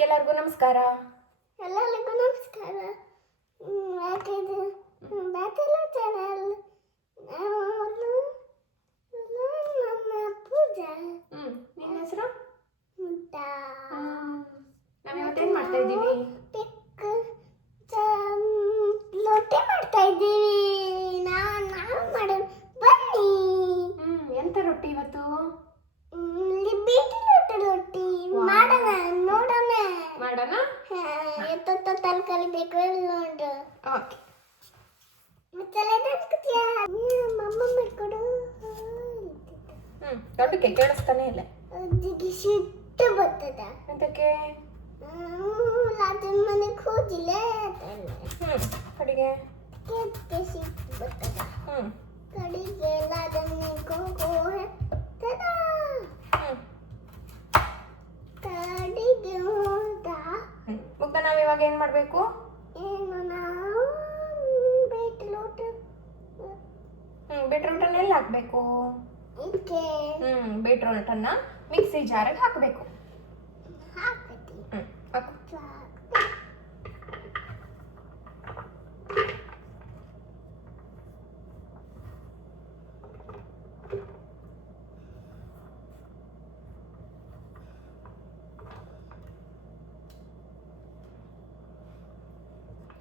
ಎಲ್ಲರಿಗೂ ನಮಸ್ಕಾರ. ಎಲ್ಲರಿಗೂ ನಮಸ್ಕಾರ. ಯಾಕಿದು ಬ್ಯಾಚುಲ ಚಾನಲ್. ನಮ್ಮ ಪೂಜಾ. ನಿನ್ನ ಹೆಸರು? ಮುಟ್ಟ. ನಾವು ಇವತ್ತೇನು ಮಾಡ್ತಾ ಇದ್ದೀವಿ? ರೊಟ್ಟಿ ಮಾಡ್ತಾ ಇದ್ದೀವಿ. ನಾವು ಮಾಡೋದು ಬನ್ನಿ. ಎಂತ ರೊಟ್ಟಿ ಇವತ್ತು? ಬೀಟ್ರೂಟ್ ರೊಟ್ಟಿ ಮಾಡೋಣ, ನೋಡೋಣ. ಮಾಡೋಣ. ಎತ್ತೊತ್ತ ತರಕಾರಿ ಬೇಕು ಎಲ್ಲ ಉಂಟು. ಓಕೆ. ಮಸಾಲೆ ಹಾಕ್ತೀಯಾ? ಮಮ್ಮ ಮಾಡ್ಕೊಡು. ದೊಡ್ಡಕ್ಕೆ ಕೇಳಿಸ್ತಾನೆ ಇಲ್ಲ. ಅಜ್ಜಿಗೆ ಸಿಟ್ಟು ಬರ್ತದ. ಎಂತಕ್ಕೆ? ರಾಜನ ಮನೆಗೆ ಹೋಗಿಲ್ಲ ಕಡೆಗೆ ಕೆಟ್ಟ ಸಿಟ್ಟು ಬರ್ತದ. ಕಡೆಗೆ ರಾಜನ ಮನೆಗೆ ಹೋಗ್ತದ. ಕಡೆಗೆ ಹೋದ. ಮುಗ್ದ ನಾವು ಇವಾಗ ಏನು ಮಾಡಬೇಕು? ಏನು ನಾವು ಬೀಟ್ರೂಟನ್ನ ಎಲ್ಲಿ ಹಾಕಬೇಕು? ಇದಕ್ಕೆ ಬೀಟ್ರೂಟನ್ನ ಮಿಕ್ಸಿ ಜಾರಿಗೆ ಹಾಕಬೇಕು. ಹಾಕತಿ. ಹಾಕು.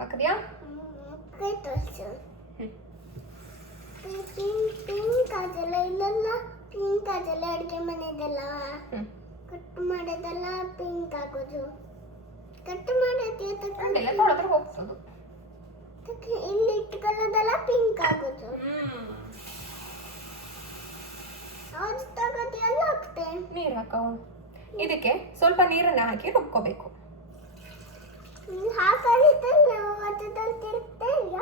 ಹಾಕಿದ್ಯಾ? ಕೈ ತೋರಿಸು. ಪಿಂಕ್ ಅದೆಲ್ಲ ಇಲ್ಲಲ್ಲ, ಪಿಂಕ್ ಅದೆಲ್ಲ ಅಡುಗೆ ಮನೆದೆಲ್ಲ ಕಟ್ ಮಾಡೋದೆಲ್ಲ ಪಿಂಕ್ ಆಗೋದು. ಕಟ್ ಮಾಡೋದು ತೊಳೆದ್ರೆ ಹೋಗ್ತದೆ. ಇಲ್ಲಿ ಇಟ್ಕೊಳ್ಳೋದೆಲ್ಲ ಪಿಂಕ್ ಆಗೋದು. ಅದು ತಗೋದು ಎಲ್ಲ ಹಾಕ್ತೆ. ನೀರು ಹಾಕವು. ಇದಕ್ಕೆ ಸ್ವಲ್ಪ ನೀರನ್ನು ಹಾಕಿ ರುಬ್ಕೋಬೇಕು. ಹಾಕಲಿದ್ದಲ್ಲ ಅದರಲ್ಲಿ ತಿರುಗ್ತಾ ಇಲ್ಲ.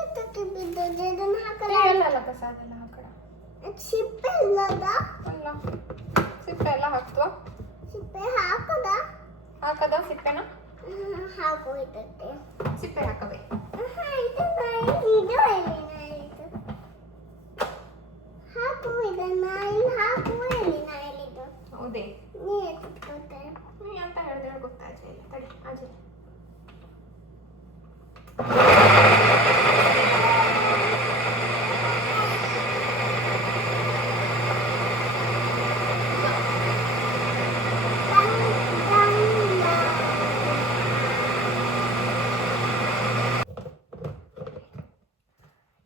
ಇದಕ್ಕೆ ಬಿದ್ದೋದು. ಅದನ್ನು ಹಾಕಲ್ಲ. ಎಲ್ಲ ಕಸ ಅದೆಲ್ಲ ಹಾಕಡ. ಸಿಪ್ಪೆ ಇಲ್ಲದ? ಅಲ್ಲ, ಸಿಪ್ಪೆ ಎಲ್ಲ ಹಾಕ್ತವ. ಸಿಪ್ಪೆ ಹಾಕದ? ಹಾಕದ ಸಿಪ್ಪೆನ? ಹಾಕೋಯ್ತದೆ. ಸಿಪ್ಪೆ ಹಾಕಬೇಕು. ಹಾಕು ಇದನ್ನ ಇಲ್ಲಿ ಹಾಕು ಎಲ್ಲಿನ ಎಲ್ಲಿದು. ಹೌದೇ? ನೀ ಎತ್ಕೊಳ್ತೆ. ನೀ ಅಂತ ಹೇಳಿದ್ರೆ ಗೊತ್ತಾಯ್ತು. ಇಲ್ಲ ತಡಿ ಆಜೆ.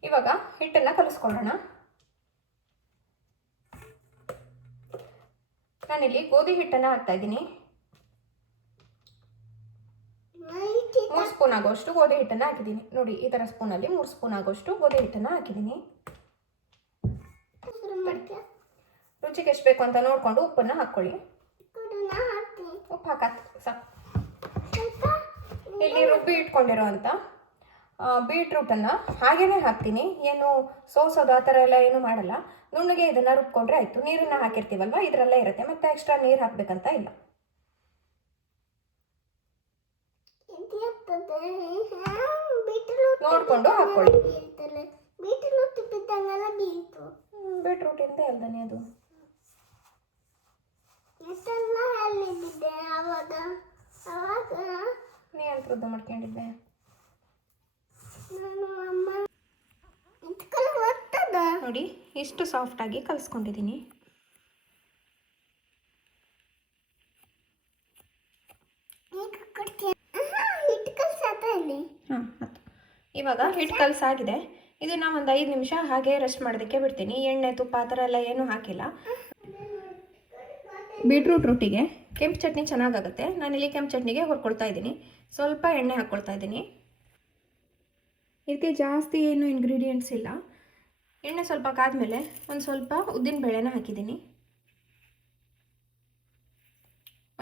ಇವಾಗ ಹಿಟ್ಟನ್ನ ಕಲಿಸ್ಕೊಳ್ಳೋಣ. ನಾನಿಲ್ಲಿ ಗೋಧಿ ಹಿಟ್ಟನ್ನ ಹಾಕ್ತಾ ಇದ್ದೀನಿ. 3 ಸ್ಪೂನ್ ಆಗೋಷ್ಟು ಗೋಧಿ ಹಿಟ್ಟನ್ನ ಹಾಕಿದ್ದೀನಿ. ನೋಡಿ, ಈ ತರ ಸ್ಪೂನಲ್ಲಿ 3 ಸ್ಪೂನ್ ಆಗೋಷ್ಟು ಗೋಧಿ ಹಿಟ್ಟನ್ನ ಹಾಕಿದ್ದೀನಿ. ರುಚಿಗೆ ಎಷ್ಟು ಬೇಕು ಅಂತ ನೋಡ್ಕೊಂಡು ಉಪ್ಪನ್ನ ಹಾಕೊಳ್ಳಿ. ಉಪ್ಪು ಹಾಕತ್ ಸಾಕು. ಇಲ್ಲಿ ರುಬ್ಬಿ ಇಟ್ಕೊಂಡಿರೋ ಅಂತ ಬೀಟ್ರೂಟನ್ನು ಹಾಗೇನೆ ಹಾಕ್ತೀನಿ. ಏನು ಸೋಸೋದು ಆ ಥರ ಎಲ್ಲ ಏನು ಮಾಡಲ್ಲ. ನುಣ್ಣಗೆ ಇದನ್ನು ರುಬ್ಕೊಂಡ್ರೆ ಆಯಿತು. ನೀರನ್ನು ಹಾಕಿರ್ತೀವಲ್ವ, ಇದರಲ್ಲೇ ಇರುತ್ತೆ. ಮತ್ತೆ ಎಕ್ಸ್ಟ್ರಾ ನೀರು ಹಾಕಬೇಕಂತ ಇಲ್ಲ. ನೋಡಿಕೊಂಡು ಹಾಕ್ಕೊಳ್ಳಿ. ಬೀಟ್ರೂಟಿಂದ ಎಲ್ದಾನೆ ಅದು. ನೀ ಅಂತ ಉದ್ದ ಮಾಡ್ಕೊಂಡಿದ್ದೆ. ನೋಡಿ, ಇಷ್ಟು ಸಾಫ್ಟಾಗಿ ಕಲಿಸ್ಕೊಂಡಿದ್ದೀನಿ. ಇವಾಗ ಹಿಟ್ಟು ಕಲಸಾಗಿದೆ. ಇದನ್ನ ಒಂದು 5 ನಿಮಿಷ ಹಾಗೆ ರೆಸ್ಟ್ ಮಾಡೋದಕ್ಕೆ ಬಿಡ್ತೀನಿ. ಎಣ್ಣೆ ತುಪ್ಪ ಆ ಥರ ಎಲ್ಲ ಏನೂ ಹಾಕಿಲ್ಲ. ಬೀಟ್ರೂಟ್ ರೊಟ್ಟಿಗೆ ಕೆಂಪು ಚಟ್ನಿ ಚೆನ್ನಾಗಾಗುತ್ತೆ. ನಾನಿಲ್ಲಿ ಕೆಂಪು ಚಟ್ನಿಗೆ ಹುರ್ಕೊಳ್ತಾ ಇದ್ದೀನಿ. ಸ್ವಲ್ಪ ಎಣ್ಣೆ ಹಾಕ್ಕೊಳ್ತಾ ಇದ್ದೀನಿ. ಇದಕ್ಕೆ ಜಾಸ್ತಿ ಏನು ಇಂಗ್ರೀಡಿಯೆಂಟ್ಸ್ ಇಲ್ಲ. ಎಣ್ಣೆ ಸ್ವಲ್ಪ ಕಾದ್ಮೇಲೆ ಒಂದು ಸ್ವಲ್ಪ ಉದ್ದಿನ ಬೇಳೆನ ಹಾಕಿದ್ದೀನಿ.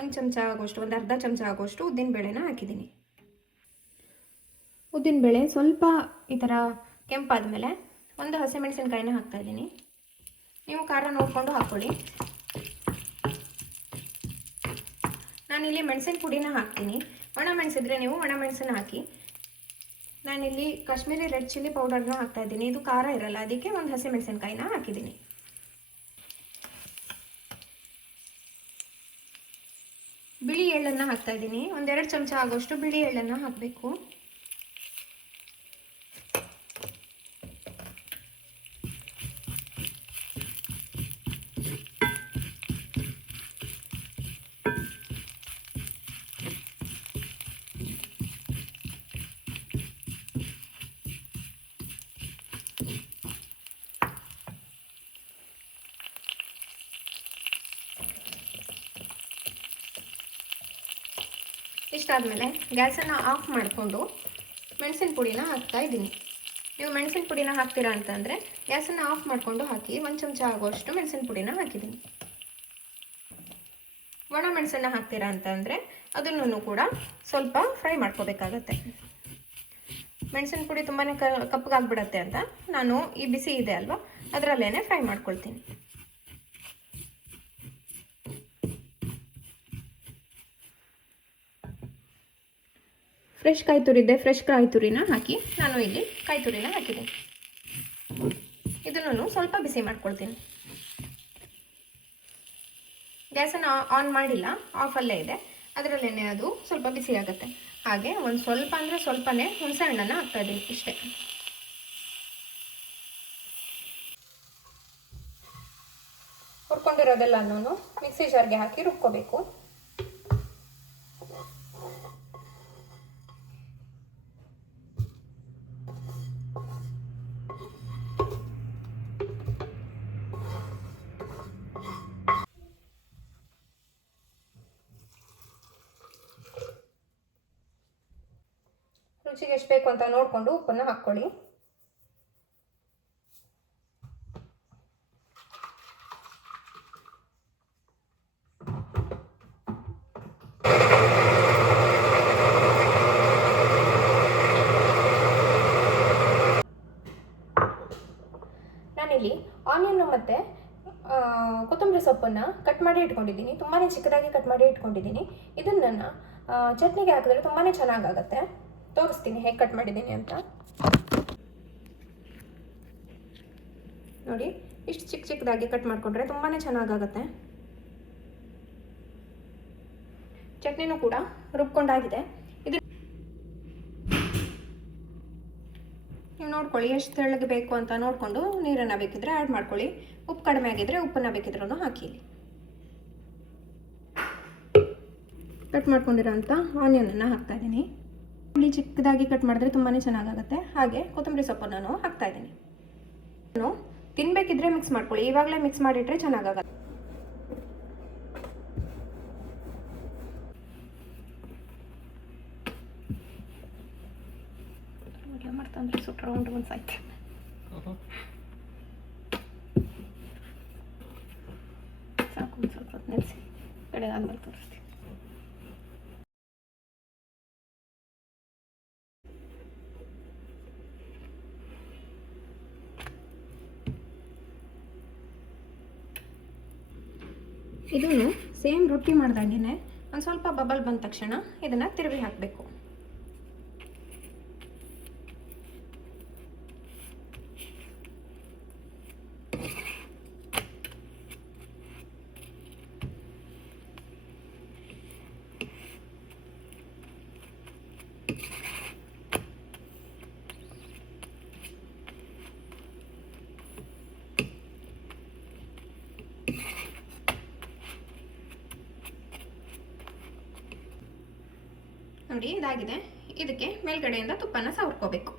1 ಚಮಚ ಆಗೋಷ್ಟು, ಒಂದು ಅರ್ಧ ಚಮಚ ಆಗೋಷ್ಟು ಉದ್ದಿನ ಬೇಳೆನ ಹಾಕಿದ್ದೀನಿ. ಉದ್ದಿನ ಬೇಳೆ ಸ್ವಲ್ಪ ಈ ಥರ ಕೆಂಪಾದಮೇಲೆ ಒಂದು ಹಸಿಮೆಣಸಿನ್ಕಾಯಿನ ಹಾಕ್ತಾಯಿದ್ದೀನಿ. ನೀವು ಖಾರ ನೋಡಿಕೊಂಡು ಹಾಕ್ಕೊಳ್ಳಿ. ನಾನಿಲ್ಲಿ ಮೆಣಸಿನ ಪುಡಿನ ಹಾಕ್ತೀನಿ. ಒಣ ಮೆಣಸಿದ್ರೆ ನೀವು ಒಣ ಮೆಣಸನ್ನ ಹಾಕಿ. ನಾನಿಲ್ಲಿ ಕಾಶ್ಮೀರಿ ರೆಡ್ ಚಿಲ್ಲಿ ಪೌಡರ್ನ ಹಾಕ್ತಾಯಿದ್ದೀನಿ. ಇದು ಖಾರ ಇರಲ್ಲ, ಅದಕ್ಕೆ ಒಂದು ಹಸಿಮೆಣಸಿನ್ಕಾಯಿನ ಹಾಕಿದ್ದೀನಿ. ಬಿಳಿ ಎಳ್ಳನ್ನು ಹಾಕ್ತಾ ಇದ್ದೀನಿ. 1-2 ಚಮಚ ಆಗೋಷ್ಟು ಬಿಳಿ ಎಳ್ಳನ್ನು ಹಾಕಬೇಕು. ಇಷ್ಟಾದಮೇಲೆ ಗ್ಯಾಸನ್ನು ಆಫ್ ಮಾಡಿಕೊಂಡು ಮೆಣಸಿನ ಪುಡಿನ ಹಾಕ್ತಾ ಇದ್ದೀನಿ. ನೀವು ಮೆಣಸಿನ ಪುಡಿನ ಹಾಕ್ತೀರಾ ಅಂತಂದರೆ ಗ್ಯಾಸನ್ನು ಆಫ್ ಮಾಡಿಕೊಂಡು ಹಾಕಿ. 1 ಚಮಚ ಆಗುವಷ್ಟು ಮೆಣಸಿನ ಪುಡಿನ ಹಾಕಿದ್ದೀನಿ. ಒಣ ಮೆಣಸನ್ನು ಹಾಕ್ತೀರಾ ಅಂತಂದರೆ ಅದನ್ನು ಕೂಡ ಸ್ವಲ್ಪ ಫ್ರೈ ಮಾಡ್ಕೋಬೇಕಾಗತ್ತೆ. ಮೆಣಸಿನ ಪುಡಿ ತುಂಬಾ ಕಪ್ಪಗಾಗ್ಬಿಡತ್ತೆ ಅಂತ ನಾನು ಈ ಬಿಸಿ ಇದೆ ಅಲ್ವಾ ಅದರಲ್ಲೇ ಫ್ರೈ ಮಾಡ್ಕೊಳ್ತೀನಿ. ಫ್ರೆಶ್ ಕಾಯಿ ತುರಿದ್ದೆ, ಫ್ರೆಶ್ ಕಾಯಿ ತುರಿನ ಹಾಕಿ ನಾನು ಇಲ್ಲಿ ಕಾಯಿ ತುರಿನ ಹಾಕಿದ್ದೀನಿ. ಇದನ್ನು ಸ್ವಲ್ಪ ಬಿಸಿ ಮಾಡ್ಕೊಳ್ತೀನಿ. ಗ್ಯಾಸನ್ನು ಆನ್ ಮಾಡಿಲ್ಲ, ಆಫಲ್ಲೇ ಇದೆ. ಅದರಲ್ಲೇ ಅದು ಸ್ವಲ್ಪ ಬಿಸಿ ಆಗುತ್ತೆ. ಹಾಗೆ ಒಂದು ಸ್ವಲ್ಪ ಅಂದರೆ ಸ್ವಲ್ಪನೇ ಹುಣಸೆ ಹಣ್ಣನ್ನು ಹಾಕ್ತಾಯಿದ್ದೀನಿ. ಇಷ್ಟೇ. ಹುರ್ಕೊಂಡಿರೋದೆಲ್ಲನೂ ಮಿಕ್ಸಿ ಜಾರ್ಗೆ ಹಾಕಿ ರುಬ್ಕೋಬೇಕು. ರುಚಿಗೆ ಎಷ್ಟು ಬೇಕು ಅಂತ ನೋಡಿಕೊಂಡು ಉಪ್ಪನ್ನು ಹಾಕ್ಕೊಳ್ಳಿ. ನಾನಿಲ್ಲಿ ಆನಿಯನ್ನು ಮತ್ತು ಕೊತ್ತಂಬರಿ ಸೊಪ್ಪನ್ನು ಕಟ್ ಮಾಡಿ ಇಟ್ಕೊಂಡಿದ್ದೀನಿ. ತುಂಬಾ ಚಿಕ್ಕದಾಗಿ ಕಟ್ ಮಾಡಿ ಇಟ್ಕೊಂಡಿದ್ದೀನಿ. ಇದನ್ನು ಚಟ್ನಿಗೆ ಹಾಕಿದ್ರೆ ತುಂಬಾ ಚೆನ್ನಾಗಾಗತ್ತೆ. ತೋರಿಸ್ತೀನಿ ಹೇಗೆ ಕಟ್ ಮಾಡಿದ್ದೀನಿ ಅಂತ. ನೋಡಿ, ಇಷ್ಟು ಚಿಕ್ಕದಾಗಿ ಕಟ್ ಮಾಡಿಕೊಂಡ್ರೆ ತುಂಬಾ ಚೆನ್ನಾಗಾಗತ್ತೆ. ಚಟ್ನಿನೂ ಕೂಡ ರುಬ್ಕೊಂಡಾಗಿದೆ. ಇದು ನೀವು ನೋಡ್ಕೊಳ್ಳಿ, ಎಷ್ಟು ತೆಳ್ಳಗೆ ಬೇಕು ಅಂತ ನೋಡಿಕೊಂಡು ನೀರನ್ನು ಬೇಕಿದ್ರೆ ಆ್ಯಡ್ ಮಾಡ್ಕೊಳ್ಳಿ. ಉಪ್ಪು ಕಡಿಮೆ ಆಗಿದ್ರೆ ಉಪ್ಪನ್ನು ಬೇಕಿದ್ರೂ ಹಾಕಿ. ಕಟ್ ಮಾಡ್ಕೊಂಡಿರೋಂಥ ಆನಿಯನನ್ನು ಹಾಕ್ತಾ ಇದ್ದೀನಿ. ಇಲ್ಲಿ ಚಿಕ್ಕದಾಗಿ ಕಟ್ ಮಾಡಿದ್ರೆ ತುಂಬಾ ಚೆನ್ನಾಗಾಗುತ್ತೆ. ಹಾಗೆ ಕೊತ್ತಂಬರಿ ಸೊಪ್ಪನ್ನು ನಾನು ಹಾಕ್ತಾ ಇದ್ದೀನಿ. ನಾನು ತಿನ್ನಬೇಕಿದ್ರೆ ಮಿಕ್ಸ್ ಮಾಡ್ಕೊಳ್ಳಿ. ಇವಾಗಲೇ ಮಿಕ್ಸ್ ಮಾಡಿಟ್ರೆ ಚೆನ್ನಾಗಾಗತ್ತೆ. ಮಾಡ್ತಂದ್ರೆ ಸುಟ್ಟು ರೌಂಡ್ ಒಂದ್ಸಾಯ್ತು. ಸಾಕು, ಒಂದು ಸ್ವಲ್ಪ ಹೊತ್ತು ನೆನೆಸಿ ಕಡೆ ಆದ್ಮೇಲೆ ತೋರಿಸ್ತೀನಿ. ಇದನ್ನು ಸೇಮ್ ರೊಟ್ಟಿ ಮಾಡ್ದಾಗೇ ಒಂದು ಸ್ವಲ್ಪ ಬಬಲ್ ಬಂದ ತಕ್ಷಣ ಇದನ್ನು ತಿರುವಿ ಹಾಕಬೇಕು. ನೋಡಿ, ಇದಾಗಿದೆ. ಇದಕ್ಕೆ ಮೇಲ್ಗಡೆಯಿಂದ ತುಪ್ಪನ ಸವರ್ಕೋಬೇಕು.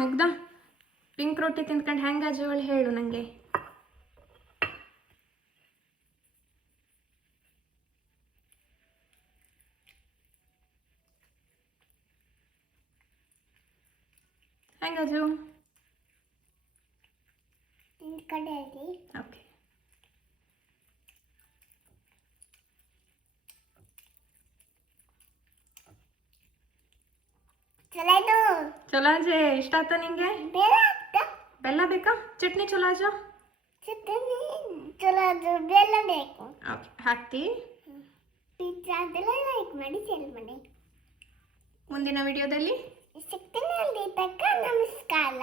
ಮುಗ್ದ ಪಿಂಕ್ ರೊಟ್ಟಿ ತಿಂದ್ಕೊಂಡು ಹೆಂಗಾಜುವಳು ಹೇಳು ನನಗೆ. ಹೆಂಗಾಜು? ಓಕೆ. ಚಲೋ ಅಜ್ಜಿ, ಇಷ್ಟ ಆಯ್ತಾ ನಿಂಗೆ? ಬೆಲ್ಲ ಬೇಕಾ? ಚಟ್ನಿ ಚಲೋ ಅಜ್ಜ? ಚಟ್ನಿ ಚಲೋ ಅದು ಬೆಲ್ಲ ಬೇಕು. ಓಕೆ, ಹಾಕ್ತಿ. ಪಿಜ್ಜಾ ಅದೆಲ್ಲ ಲೈಕ್ ಮಾಡಿ ಶೇರ್ ಮಾಡಿ. ಮುಂದಿನ ವಿಡಿಯೋದಲ್ಲಿ ಸಿಗ್ತೀನಿ ಅಲ್ಲಿ ತನಕ ನಮಸ್ಕಾರ.